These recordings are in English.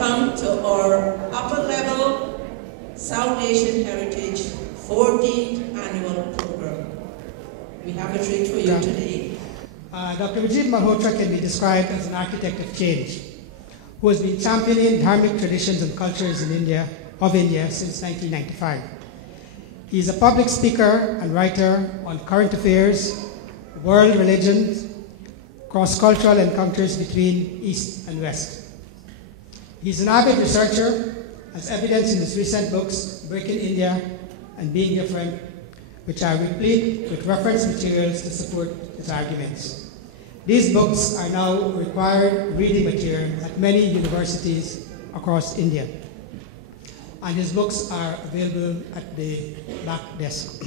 welcome to our upper level South Asian Heritage 14th annual program. We have a treat for you today. Dr. Rajiv Malhotra can be described as an architect of change, who has been championing dharmic traditions and cultures in India since 1995. He is a public speaker and writer on current affairs, world religions, cross-cultural encounters between East and West. He is an avid researcher, as evidenced in his recent books, Breaking India and Being Different, which are replete with reference materials to support his arguments. These books are now required reading material at many universities across India, and his books are available at the back desk.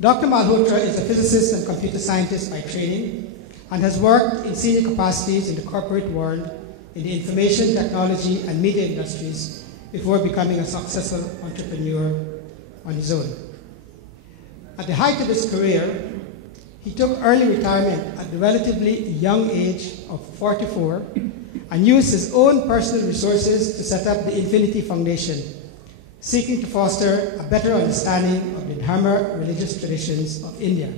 Dr. Malhotra is a physicist and computer scientist by training and has worked in senior capacities in the corporate world, in the information technology and media industries before becoming a successful entrepreneur on his own. At the height of his career, he took early retirement at the relatively young age of 44 and used his own personal resources to set up the Infinity Foundation, seeking to foster a better understanding of the Dharma religious traditions of India,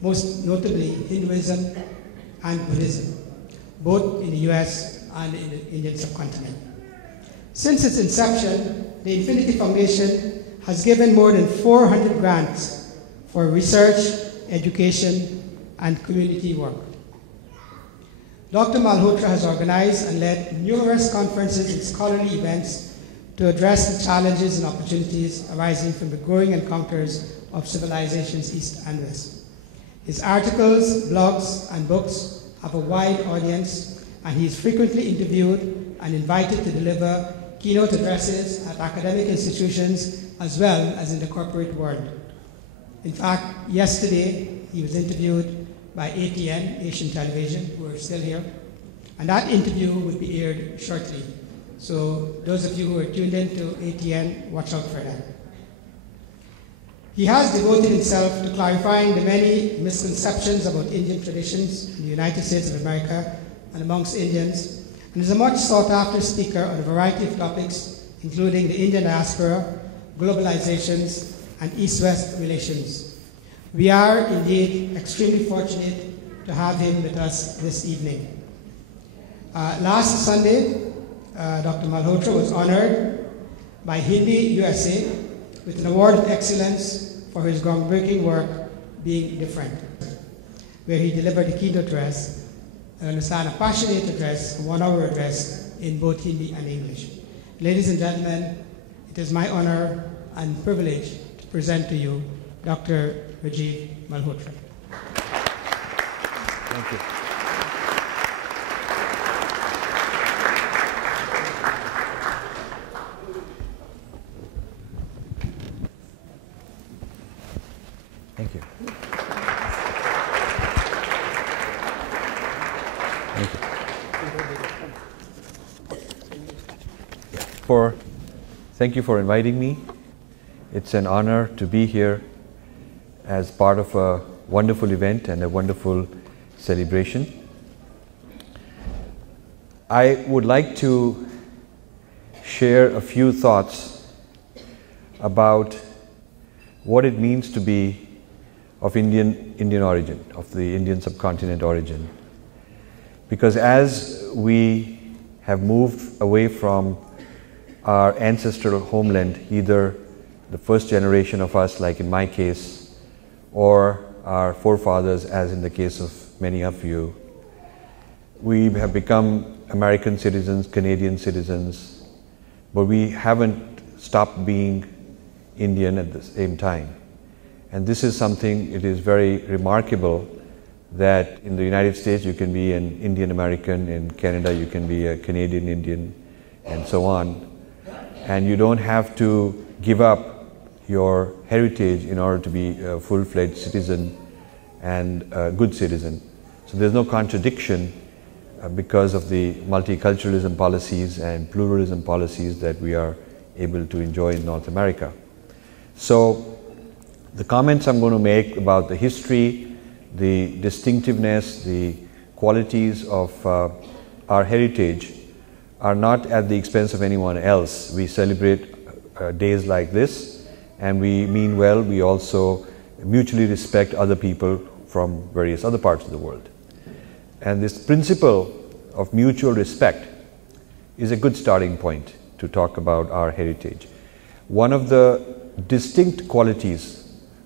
most notably Hinduism and Buddhism, both in the US and in the Indian subcontinent. Since its inception, the Infinity Foundation has given more than 400 grants for research, education, and community work. Dr. Malhotra has organized and led numerous conferences and scholarly events to address the challenges and opportunities arising from the growing encounters of civilizations East and West. His articles, blogs, and books have a wide audience, and he is frequently interviewed and invited to deliver keynote addresses at academic institutions as well as in the corporate world. In fact, yesterday he was interviewed by ATN, Asian Television, who are still here, and that interview will be aired shortly. So those of you who are tuned in to ATN, watch out for that. He has devoted himself to clarifying the many misconceptions about Indian traditions in the United States of America and amongst Indians, and is a much sought after speaker on a variety of topics, including the Indian diaspora, globalizations, and East-West relations. We are indeed extremely fortunate to have him with us this evening. Last Sunday, Dr. Malhotra was honored by Hindi USA with an award of excellence for his groundbreaking work, Being Different, where he delivered a keynote address, a passionate address, a one-hour address in both Hindi and English. Ladies and gentlemen, it is my honor and privilege to present to you Dr. Rajiv Malhotra. Thank you. Thank you. Thank you. Thank you for inviting me. It's an honor to be here as part of a wonderful event and a wonderful celebration. I would like to share a few thoughts about what it means to be of Indian origin, of the Indian subcontinent origin. Because as we have moved away from our ancestral homeland, either the first generation of us, like in my case, or our forefathers, as in the case of many of you, we have become American citizens, Canadian citizens, but we haven't stopped being Indian at the same time. And this is something, it is very remarkable that in the United States you can be an Indian American, in Canada you can be a Canadian Indian, and so on. And you don't have to give up your heritage in order to be a full-fledged citizen and a good citizen. So there's no contradiction because of the multiculturalism policies and pluralism policies that we are able to enjoy in North America. So the comments I'm going to make about the history, the distinctiveness, the qualities of our heritage are not at the expense of anyone else. We celebrate days like this, and we mean well. We also mutually respect other people from various other parts of the world. And this principle of mutual respect is a good starting point to talk about our heritage. One of the distinct qualities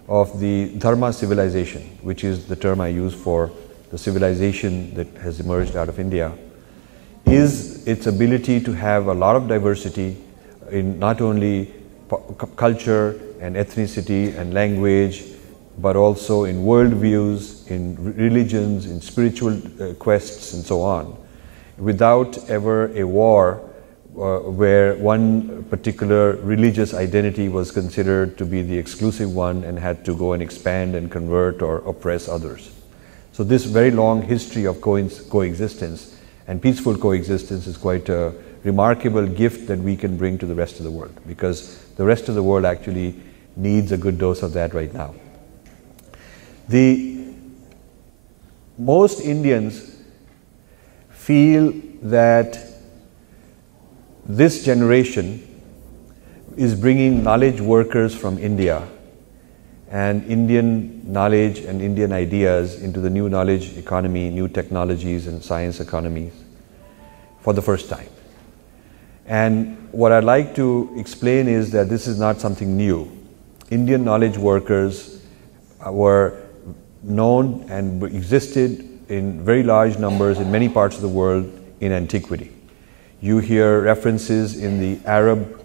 of the Dharma civilization, which is the term I use for the civilization that has emerged out of India, is its ability to have a lot of diversity in not only culture and ethnicity and language, but also in worldviews, in religions, in spiritual quests, and so on, without ever a war where one particular religious identity was considered to be the exclusive one and had to go and expand and convert or oppress others. So this very long history of coexistence and peaceful coexistence is quite a remarkable gift that we can bring to the rest of the world, because the rest of the world actually needs a good dose of that right now. Most Indians feel that this generation is bringing knowledge workers from India and Indian knowledge and Indian ideas into the new knowledge economy, new technologies and science economies for the first time. And what I'd like to explain is that this is not something new. Indian knowledge workers were known and existed in very large numbers in many parts of the world in antiquity. You hear references in the Arab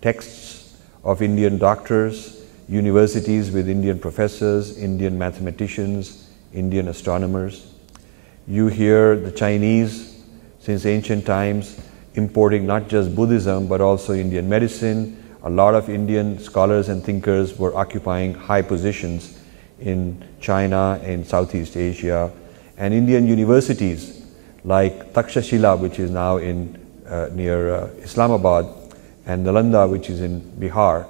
texts of Indian doctors, universities with Indian professors, Indian mathematicians, Indian astronomers. You hear the Chinese, since ancient times, importing not just Buddhism but also Indian medicine. A lot of Indian scholars and thinkers were occupying high positions in China and Southeast Asia. And Indian universities like Takshashila, which is now in near Islamabad, and Nalanda, which is in Bihar,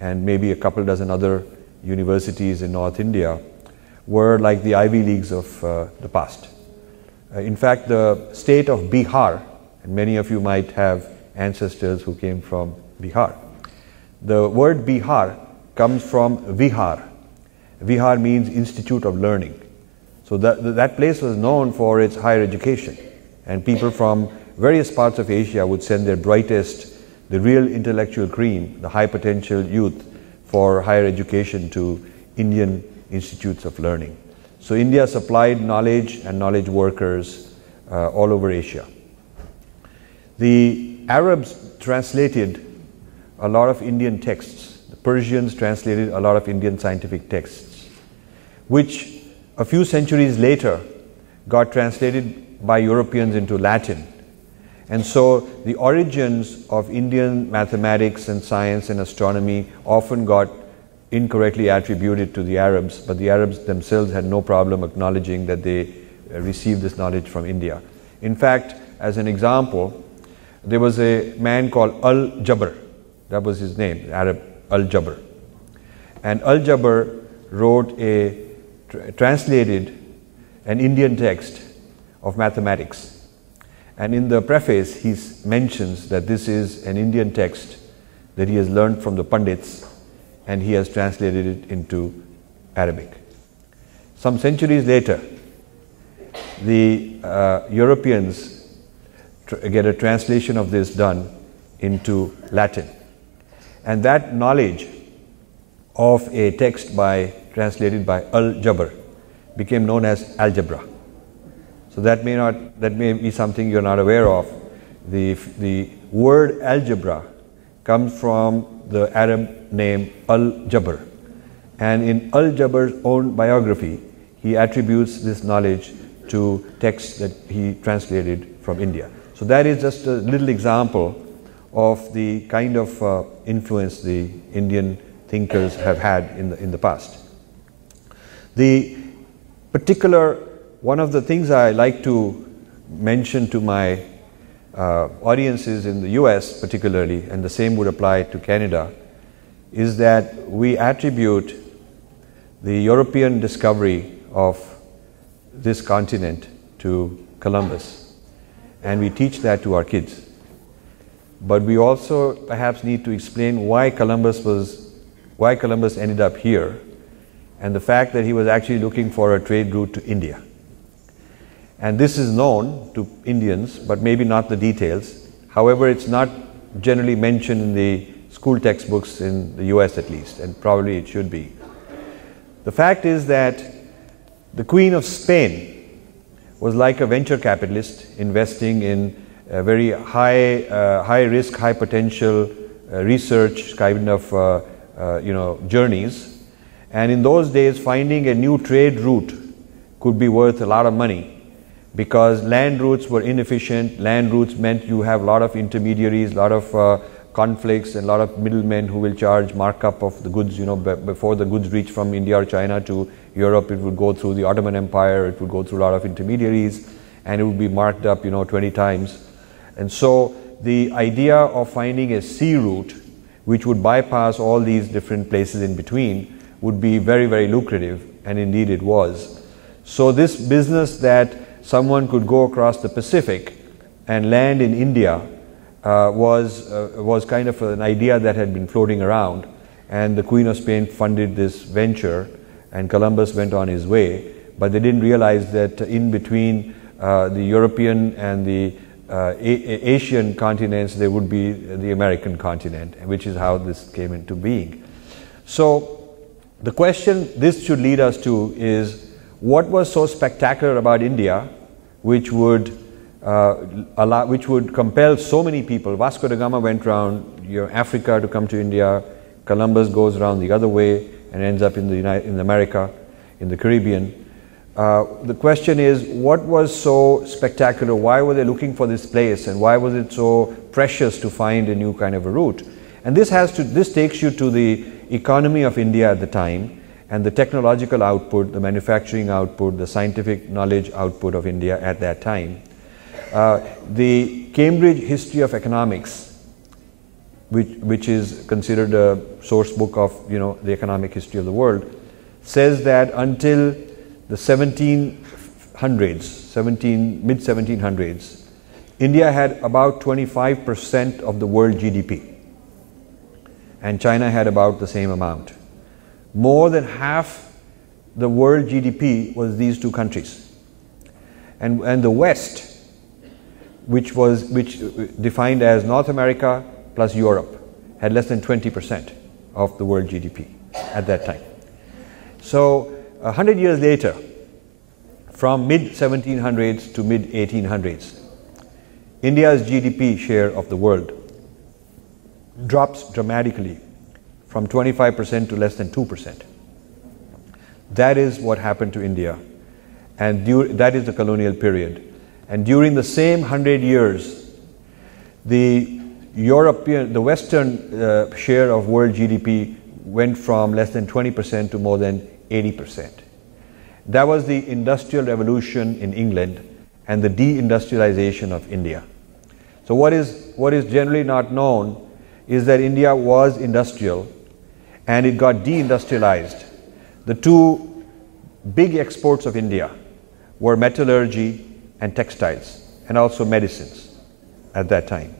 and maybe a couple dozen other universities in North India, were like the Ivy Leagues of the past. In fact, the state of Bihar, and many of you might have ancestors who came from Bihar. The word Bihar comes from Vihar. Vihar means Institute of Learning. So that place was known for its higher education, and people from various parts of Asia would send their brightest, the real intellectual cream, the high potential youth for higher education to Indian institutes of learning. So India supplied knowledge and knowledge workers all over Asia. The Arabs translated a lot of Indian texts. The Persians translated a lot of Indian scientific texts, which a few centuries later got translated by Europeans into Latin. And so the origins of Indian mathematics and science and astronomy often got incorrectly attributed to the Arabs, but the Arabs themselves had no problem acknowledging that they received this knowledge from India. In fact, as an example, there was a man called Al-Jabr. That was his name, Arab Al-Jabr. And Al-Jabr wrote translated an Indian text of mathematics. And in the preface, he mentions that this is an Indian text that he has learned from the Pandits, and he has translated it into Arabic. Some centuries later, the Europeans get a translation of this done into Latin. And that knowledge of a text translated by Al-Jabr became known as algebra. So that may be something you're not aware of. The word algebra comes from the Arab name Al-Jabr. And in Al-Jabr's own biography, he attributes this knowledge to texts that he translated from India. So that is just a little example of the kind of influence the Indian thinkers have had in the past. One of the things I like to mention to my audiences in the US particularly, and the same would apply to Canada, is that we attribute the European discovery of this continent to Columbus, and we teach that to our kids. but we also perhaps need to explain why Columbus ended up here, and the fact that he was actually looking for a trade route to India. And this is known to Indians, but maybe not the details. However, it's not generally mentioned in the school textbooks in the US at least, and probably it should be. The fact is that the Queen of Spain was like a venture capitalist investing in very high risk, high potential research kind of journeys. And in those days, finding a new trade route could be worth a lot of money, because land routes were inefficient. Land routes meant you have a lot of intermediaries, a lot of conflicts, and a lot of middlemen who will charge markup of the goods. Before the goods reach from India or China to Europe, it would go through the Ottoman Empire, it would go through a lot of intermediaries, and it would be marked up 20 times. And so the idea of finding a sea route which would bypass all these different places in between would be very, very lucrative, and indeed it was. So this business that someone could go across the Pacific and land in India was kind of an idea that had been floating around, and the Queen of Spain funded this venture, and Columbus went on his way. But they didn't realize that in between the European and the Asian continents, there would be the American continent, which is how this came into being. So the question this should lead us to is, what was so spectacular about India which would compel so many people? Vasco da Gama went around Africa to come to India. Columbus goes around the other way and ends up in America, in the Caribbean. The question is, what was so spectacular? Why were they looking for this place, and why was it so precious to find a new kind of a route? And this takes you to the economy of India at the time, and the technological output, the manufacturing output, the scientific knowledge output of India at that time. The Cambridge History of Economics, which is considered a source book of the economic history of the world, says that until the mid-1700s, India had about 25% of the world GDP, and China had about the same amount. More than half the world GDP was these two countries, and the West, which defined as North America plus Europe, had less than 20% of the world GDP at that time. So 100 years later, from mid-1700s to mid-1800s, India's GDP share of the world drops dramatically from 25% to less than 2%. That is what happened to India, and that is the colonial period. And during the same 100 years, the Western share of world GDP went from less than 20% to more than 80%. That was the Industrial Revolution in England and the deindustrialization of India. So what is generally not known is that India was industrial and it got deindustrialized. The two big exports of India were metallurgy and textiles, and also medicines at that time.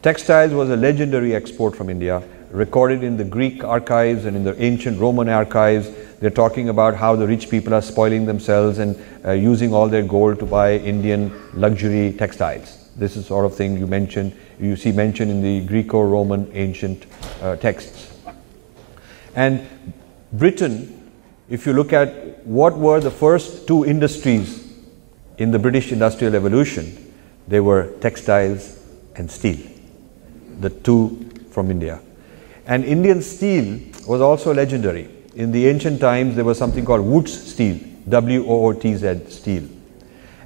Textiles was a legendary export from India, recorded in the Greek archives and in the ancient Roman archives. They're talking about how the rich people are spoiling themselves and using all their gold to buy Indian luxury textiles. This is the sort of thing you see mentioned in the Greco-Roman ancient texts. And Britain, if you look at what were the first two industries in the British Industrial Revolution, they were textiles and steel, the two from India. And Indian steel was also legendary. In the ancient times, there was something called Wootz steel, W-O-O-T-Z steel.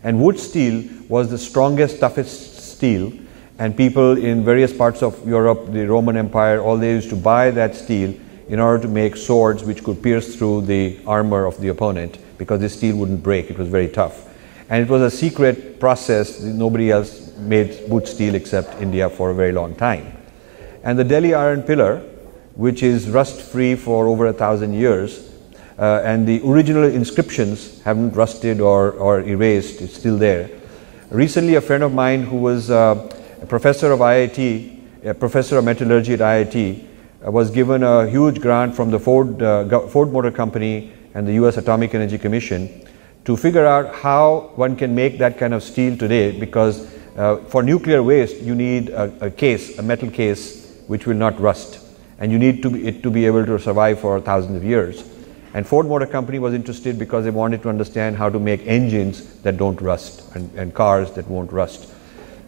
And Wootz steel was the strongest, toughest steel, and people in various parts of Europe, the Roman Empire, all they used to buy that steel in order to make swords which could pierce through the armor of the opponent, because the steel wouldn't break, it was very tough. And it was a secret process. Nobody else made Wootz steel except India for a very long time. And the Delhi Iron Pillar, which is rust-free for over 1,000 years, and the original inscriptions haven't rusted or erased, it's still there. Recently, a friend of mine who was a professor of IIT a professor of metallurgy at IIT, was given a huge grant from the Ford Motor Company and the US Atomic Energy Commission to figure out how one can make that kind of steel today, because for nuclear waste you need a metal case which will not rust, and you need it to be able to survive for thousands of years. And Ford Motor Company was interested because they wanted to understand how to make engines that don't rust and cars that won't rust.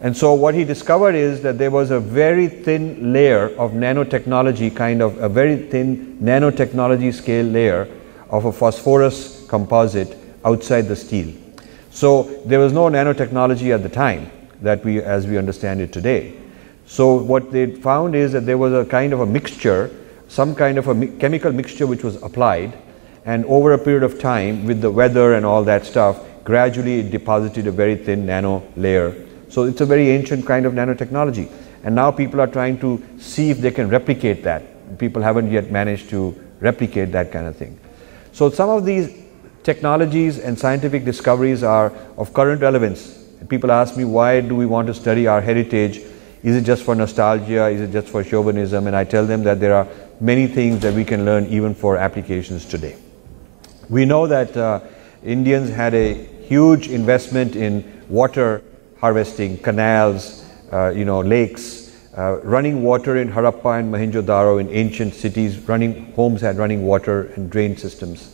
And so what he discovered is that there was a very thin layer of nanotechnology, kind of a very thin nanotechnology scale layer of a phosphorus composite outside the steel. So there was no nanotechnology at the time as we understand it today. So what they found is that there was a kind of a mixture, some kind of a chemical mixture which was applied, and over a period of time, with the weather and all that stuff, gradually it deposited a very thin nano layer. So it's a very ancient kind of nanotechnology. And now people are trying to see if they can replicate that. People haven't yet managed to replicate that kind of thing. So some of these technologies and scientific discoveries are of current relevance. People ask me, why do we want to study our heritage? Is it just for nostalgia? Is it just for chauvinism? And I tell them that there are many things that we can learn even for applications today. We know that Indians had a huge investment in water harvesting, canals, lakes, running water in Harappa and Mohenjo-daro in ancient cities. Homes had running water and drain systems.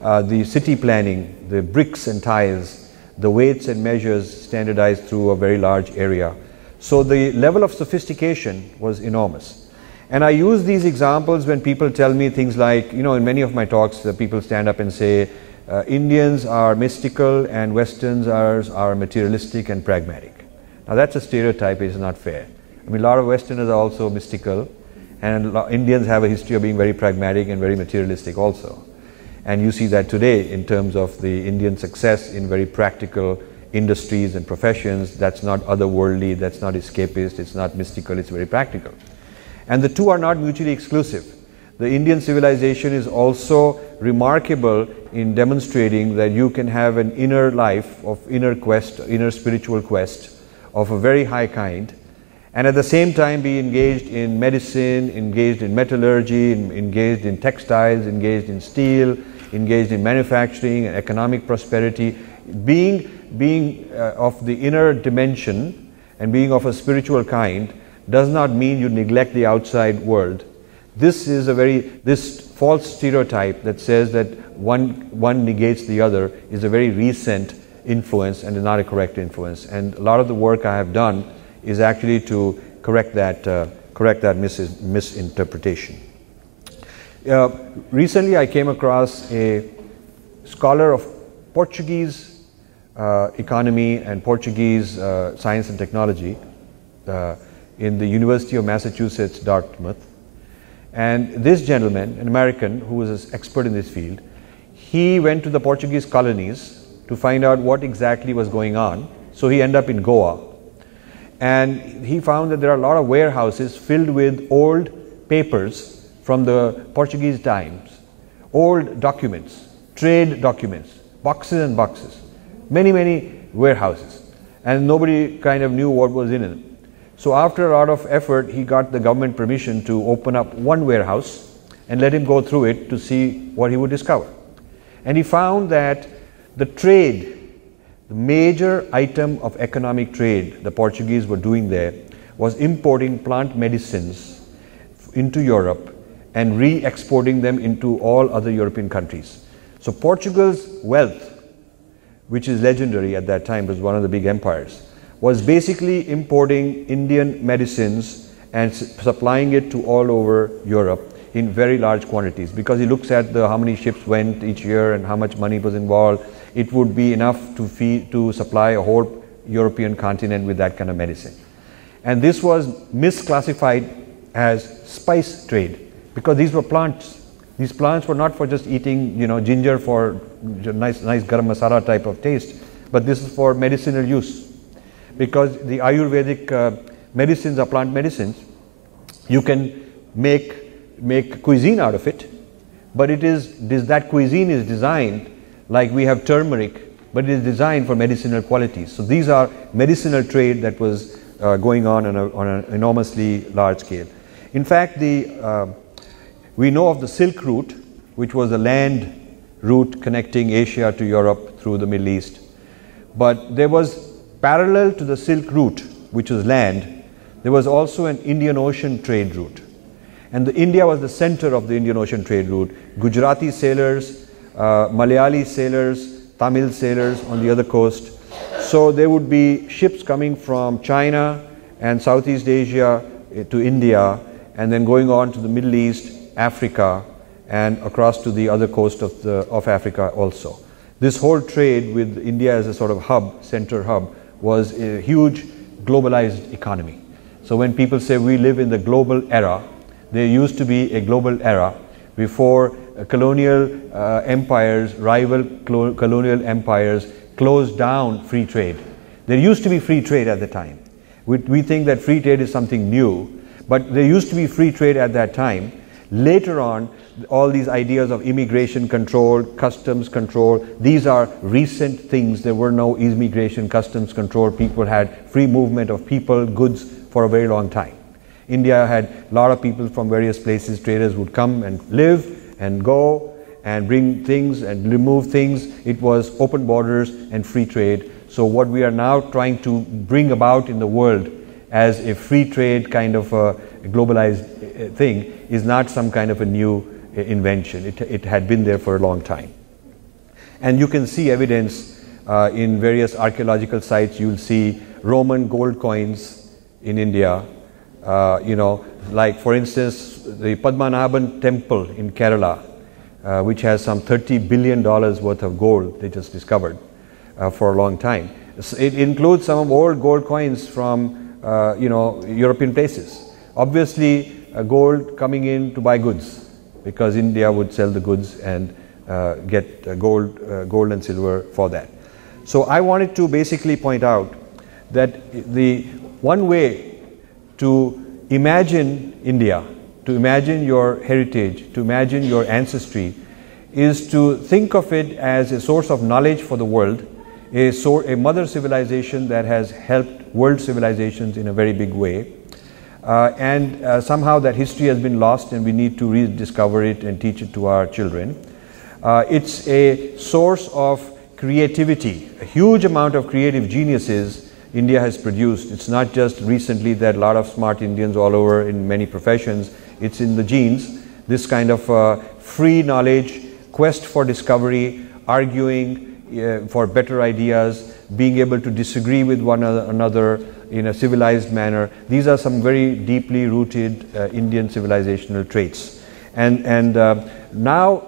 The city planning, the bricks and tiles, the weights and measures standardized through a very large area. So the level of sophistication was enormous. And I use these examples when people tell me things like, in many of my talks, people stand up and say, Indians are mystical and Westerns are materialistic and pragmatic. Now that's a stereotype, it's not fair. I mean, a lot of Westerners are also mystical, and Indians have a history of being very pragmatic and very materialistic also. And you see that today in terms of the Indian success in very practical industries and professions. That's not otherworldly, that's not escapist, it's not mystical, it's very practical. And the two are not mutually exclusive. The Indian civilization is also remarkable in demonstrating that you can have an inner life of inner spiritual quest of a very high kind, and at the same time be engaged in medicine, engaged in metallurgy, engaged in textiles, engaged in steel, engaged in manufacturing and economic prosperity. Being of the inner dimension and being of a spiritual kind does not mean you neglect the outside world. This is this false stereotype that says that one negates the other is a very recent influence and is not a correct influence. And a lot of the work I have done is actually to correct that misinterpretation. Recently I came across a scholar of Portuguese economy and Portuguese science and technology in the University of Massachusetts, Dartmouth. And this gentleman, an American who was an expert in this field, he went to the Portuguese colonies to find out what exactly was going on. So he ended up in Goa. And he found that there are a lot of warehouses filled with old papers from the Portuguese times, old documents, trade documents, boxes and boxes, many warehouses. And nobody kind of knew what was in them. So after a lot of effort, he got the government permission to open up one warehouse and let him go through it to see what he would discover. And he found that the trade, the major item of economic trade the Portuguese were doing there was importing plant medicines into Europe and re-exporting them into all other European countries. So Portugal's wealth, which is legendary at that time, was one of the big empires, was basically importing Indian medicines and supplying it to all over Europe in very large quantities, because he looks at how many ships went each year and how much money was involved. It would be enough to supply a whole European continent with that kind of medicine. And this was misclassified as spice trade, because these were plants. These plants were not for just eating, ginger for nice garam masala type of taste, but this is for medicinal use. Because the Ayurvedic medicines are plant medicines, you can make cuisine out of it, but that cuisine is designed like we have turmeric, but it is designed for medicinal qualities. So these are medicinal trade that was going on an enormously large scale. In fact, we know of the Silk Route, which was a land route connecting Asia to Europe through the Middle East. But there was, parallel to the Silk Route, which was land, there was also an Indian Ocean trade route. And India was the center of the Indian Ocean trade route. Gujarati sailors, Malayali sailors, Tamil sailors on the other coast. So there would be ships coming from China and Southeast Asia to India, and then going on to the Middle East, Africa, and across to the other coast of Africa also. This whole trade with India as a sort of hub, center hub, was a huge globalized economy. So when people say we live in the global era, there used to be a global era before colonial empires, rival colonial empires closed down free trade. There used to be free trade at the time. We think that free trade is something new, but there used to be free trade at that time. Later on, all these ideas of immigration control, customs control, these are recent things. There were no immigration, customs control. People had free movement of people, goods for a very long time. India had a lot of people from various places. Traders would come and live and go and bring things and remove things. It was open borders and free trade. So what we are now trying to bring about in the world as a free trade kind of a globalized thing is not some kind of a new invention. It had been there for a long time. And you can see evidence in various archaeological sites. You'll see Roman gold coins in India. Like for instance, the Padmanabhan temple in Kerala, which has some $30 billion worth of gold they just discovered for a long time. It includes some old gold coins from European places. Obviously, gold coming in to buy goods, because India would sell the goods and get gold and silver for that. So I wanted to basically point out that the one way to imagine India, to imagine your heritage, to imagine your ancestry, is to think of it as a source of knowledge for the world, a mother civilization that has helped world civilizations in a very big way. Somehow that history has been lost and we need to rediscover it and teach it to our children. It's a source of creativity, a huge amount of creative geniuses India has produced. It's not just recently that a lot of smart Indians all over in many professions. It's in the genes. This kind of free knowledge, quest for discovery, arguing for better ideas, being able to disagree with one another in a civilized manner. These are some very deeply rooted Indian civilizational traits. And now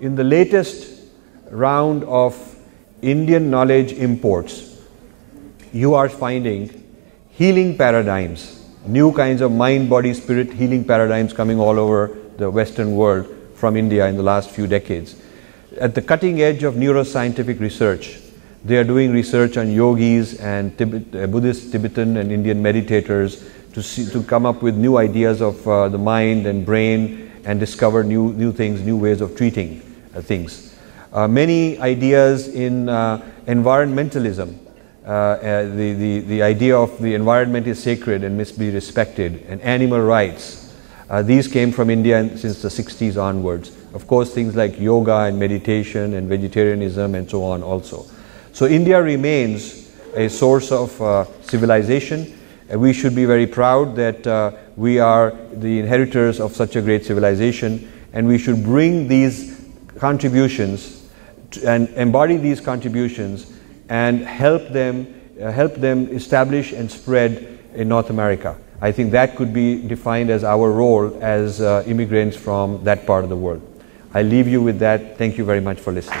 in the latest round of Indian knowledge imports, you are finding healing paradigms, new kinds of mind, body, spirit healing paradigms coming all over the Western world from India in the last few decades. At the cutting edge of neuroscientific research, they are doing research on yogis and Buddhist, Tibetan and Indian meditators to come up with new ideas of the mind and brain and discover new things, new ways of treating things. Many ideas in environmentalism. The idea of the environment is sacred and must be respected, and animal rights. These came from India since the 60s onwards. Of course, things like yoga and meditation and vegetarianism and so on also. So India remains a source of civilization. We should be very proud that we are the inheritors of such a great civilization, and we should bring these contributions and embody these contributions and help them establish and spread in North America. I think that could be defined as our role as immigrants from that part of the world. I leave you with that. Thank you very much for listening.